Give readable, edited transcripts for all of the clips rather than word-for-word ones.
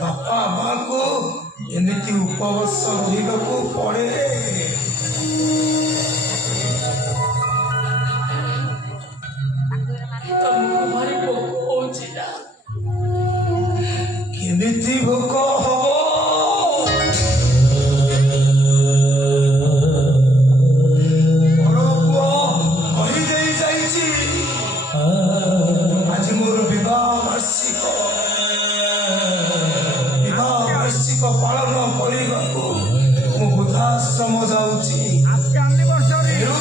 बापा माँ को एमती उपवास रही पड़े। केमिति भोक आज मोर विवाह वार्षिक पालन करने बुधाश्रम जाऊँगी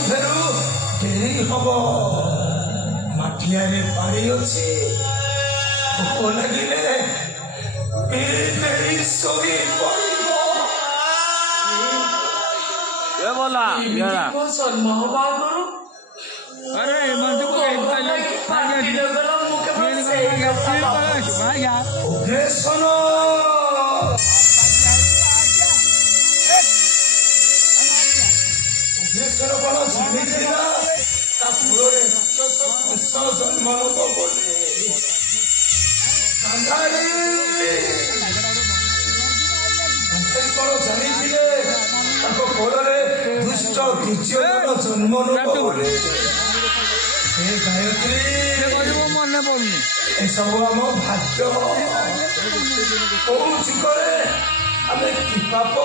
फेरू डेरी हम माटिया पानी अच्छी भोक लगे दुष्ट जन्म मन पड़नी सब आम भाग्य कौन जुगरे आम कि पाप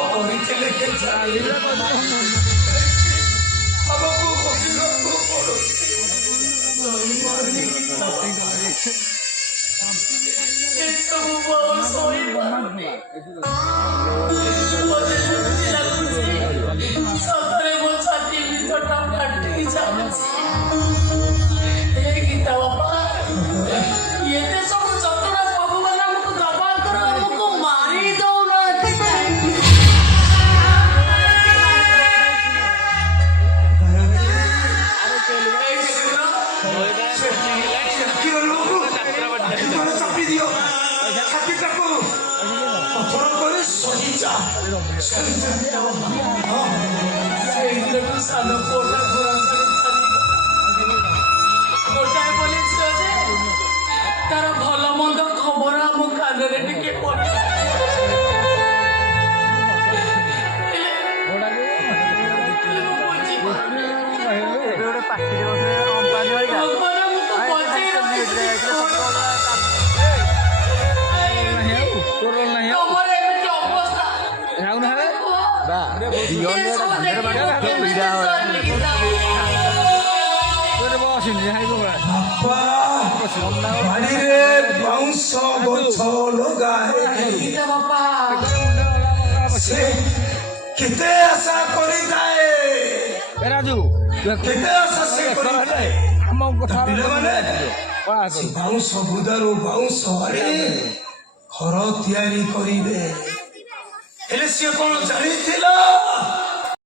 तार भल मंद खबर आम कान टिके बाउंस गछ लगाए केते आशा करी जाए राजू केते आशा से करी जाए हम कथा माने बाउंस बुदारो बाउंस आरे घर तैयारी करिवे हेले से कोन जानिथिला